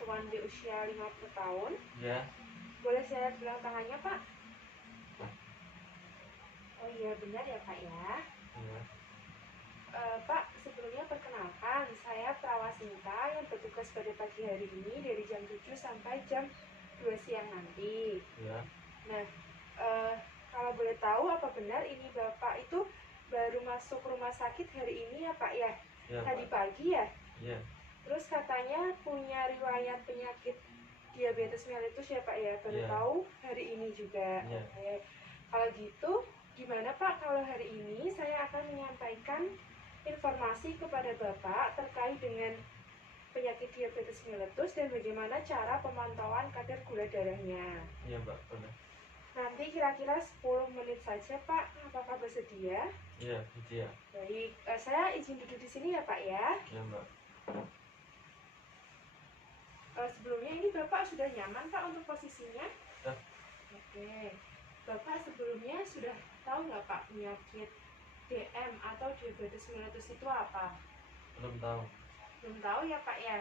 Tuan di usia 50 tahun. Ya. Boleh saya lihat ulang tangannya, Pak? Oh iya, benar ya, Pak ya. Ya. Pak, sebelumnya perkenalkan, saya Prawasinta yang bertugas pada pagi hari ini dari jam 7 sampai jam 2 siang nanti. Ya. Nah, kalau boleh tahu, apa benar ini Bapak itu baru masuk rumah sakit hari ini ya, Pak ya? Ya, Tadi Pak. pagi ya? Ya. Terus katanya punya riwayat penyakit diabetes mellitus ya, Pak ya? Baru Ya. tahu hari ini juga. Ya. Oke. Kalau gitu, gimana Pak kalau hari ini saya akan menyampaikan informasi kepada Bapak terkait dengan penyakit diabetes mellitus dan bagaimana cara pemantauan kadar gula darahnya. Iya, Mbak, boleh. Nanti kira-kira 10 menit saja, Pak. Apakah bersedia? Iya, ya. Baik, saya izin duduk di sini ya, Pak ya. Iya, Mbak. Sebelumnya ini Bapak sudah nyaman, Pak, untuk posisinya? Sudah. Oke. Bapak sebelumnya sudah tahu nggak, Pak, penyakit DM atau diabetes mellitus itu apa? Belum tahu. Belum tahu ya, Pak ya?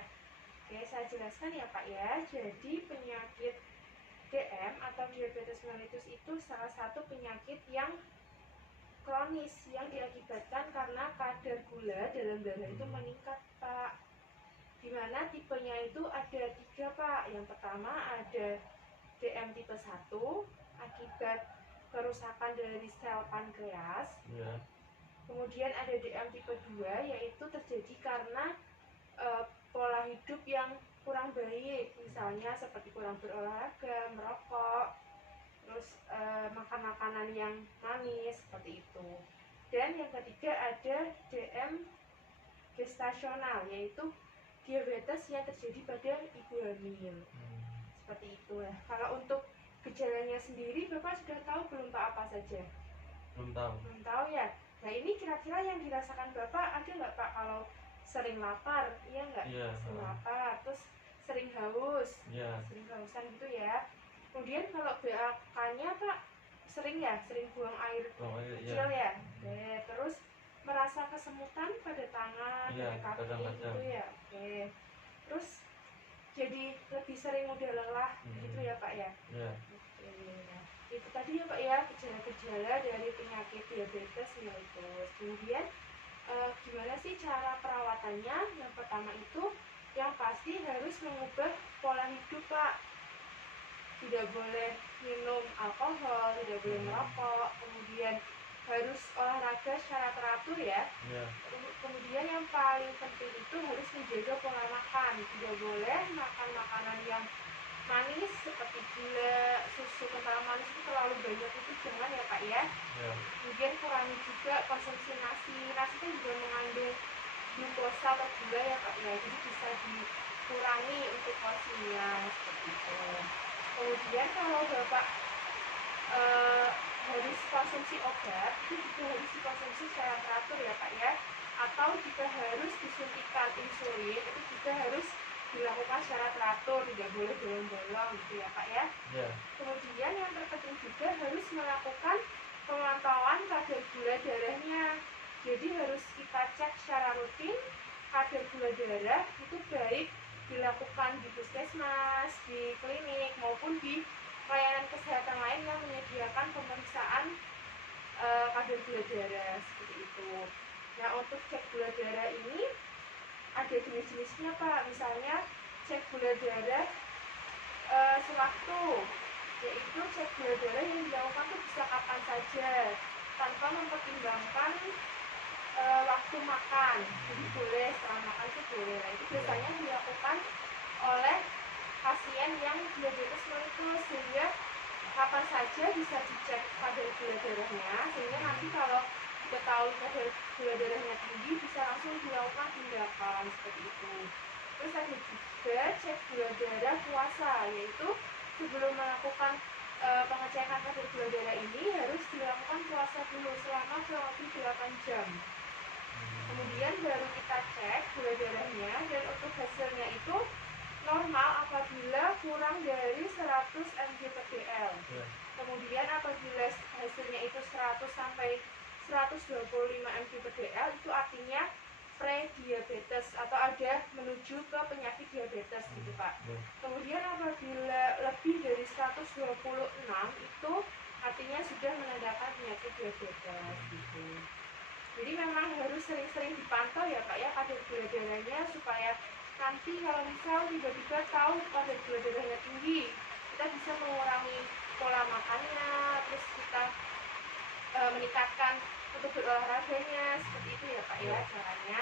Oke, saya jelaskan ya, Pak ya. Jadi penyakit DM atau diabetes mellitus itu salah satu penyakit yang kronis yang diakibatkan karena kadar gula dalam darah itu meningkat, Pak. Dimana tipenya itu ada 3, Pak. Yang pertama ada DM tipe 1 akibat kerusakan dari sel pankreas. Ya. Kemudian ada DM tipe 2 yaitu terjadi karena pola hidup yang kurang baik, misalnya seperti kurang berolahraga, merokok, terus makan makanan yang manis seperti itu. Dan yang ketiga ada DM gestasional, yaitu diabetes yang terjadi pada ibu hamil. Seperti itu ya. Kalau untuk gejalanya sendiri Bapak sudah tahu belum, Pak, apa saja? Belum tahu. Belum tahu ya. Nah, ini kira-kira yang dirasakan Bapak ada nggak, Pak, kalau sering lapar? Iya nggak? Iya. Sering lapar, terus sering haus. Iya. Sering kehausan gitu ya. Kemudian kalau BAK-nya, Pak, sering ya? Sering buang air kecil ya? Oke. Terus merasa kesemutan pada tangan, Iya, pada kaki kadang-kadang. gitu ya? Oke. Terus jadi lebih sering mudah lelah gitu ya, Pak ya? Iya. Oke. Nah, itu tadi ya, Pak ya, gejala-gejala dari penyakit diabetes mellitus. Kemudian gimana sih cara perawatannya? Yang pertama itu yang pasti harus mengubah pola hidup, Pak. Tidak boleh minum alkohol, tidak boleh merokok, kemudian harus olahraga secara teratur ya. Ya. Kemudian yang paling penting itu harus menjaga pola makan. Tidak boleh makan makanan yang manis seperti gula, susu kental manis itu terlalu banyak, itu jangan ya, Pak ya. Ya. Kemudian kurangi juga konsumsi nasi. Nasi kan juga mengandung glukosa atau gula ya, Pak ya. Jadi bisa dikurangi untuk porsinya seperti itu. Kemudian kalau Bapak harus konsumsi obat, itu juga harus dikonsumsi secara teratur ya, Pak ya. Atau jika harus disuntikan insulin, itu juga harus dilakukan secara teratur, tidak boleh bolong-bolong gitu ya, Pak ya. Ya. Kemudian yang terpenting juga harus melakukan pemantauan kadar gula darahnya. Jadi harus kita cek secara rutin kadar gula darah itu, baik dilakukan di puskesmas, di klinik, maupun di layanan kesehatan lain yang menyediakan pemeriksaan kadar gula darah seperti itu. Nah, untuk cek gula darah ini ada jenis-jenisnya, Pak. Misalnya cek gula darah sewaktu, yaitu cek gula darah yang dilakukan tuh bisa kapan saja tanpa mempertimbangkan waktu makan. Jadi boleh setelah makan itu boleh. Nah, itu biasanya dilakukan oleh pasien yang diabetes mellitus, sehingga kapan saja bisa dicek kadar gula darahnya, sehingga nanti kalau diketahui kadar gula darahnya tinggi bisa langsung dilakukan tindakan seperti itu. Terus ada juga cek gula darah puasa, yaitu sebelum melakukan pengecekan kadar gula darah ini harus dilakukan puasa dulu selama kurang lebih 8 jam. Kemudian baru kita cek gula darahnya, dan untuk hasilnya itu normal apabila kurang dari 100 mg/dl. Kemudian apabila hasilnya itu 100 sampai 125 mg/dl, itu artinya pre-diabetes atau ada menuju ke penyakit diabetes gitu Pak. Ya. Kemudian apabila lebih dari 126 itu artinya sudah menandakan penyakit diabetes gitu. Jadi memang harus sering-sering dipantau ya Pak ya kadar gula darahnya, supaya nanti kalau misal tiba-tiba tahu kadar gula darahnya tinggi, kita bisa mengurangi pola makannya, terus kita meningkatkan untuk berolahraganya, seperti itu ya Pak ya caranya.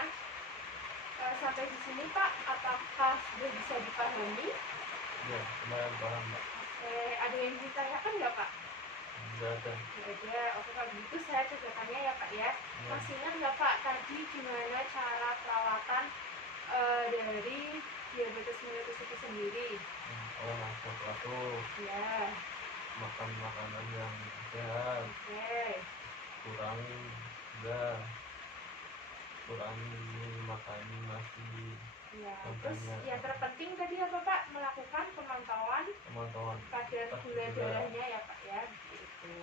Sampai di sini Pak, apakah sudah bisa dipahami? Ya, lumayan paham Mbak. Oke, ada yang ditanyakan nggak Pak? Nggak ada. Nggak ada. Oke, kalau begitu saya catatannya ya Pak ya. Ya. Masih ingat nggak Pak tadi gimana cara perawatan dari diabetes mellitus itu sendiri? Olahraga teratur, Ya, makan makanan yang sehat, oke. kurangi gula, kurangi makan nasi, Ya, terus makanya yang terpenting tadi apa Pak? Melakukan pemantauan teman-teman kadar gula darahnya ya Pak ya. Gitu.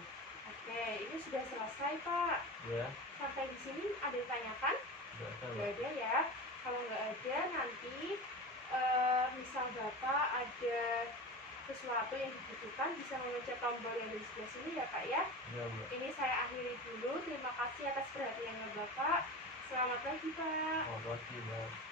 Oke, ini sudah selesai Pak. ya. Sampai di sini ada yang tanyakan? Nggak ada Nggak Mbak. ada ya. Kalau nggak ada nanti misal Bapak ada sesuatu yang dibutuhkan bisa memencet tombol yang di sebelah sini ya Pak ya. Ya Mbak. Ini saya akhiri dulu. Terima kasih atas perhatiannya Bapak. Selamat pagi Pak. Makasih Mbak.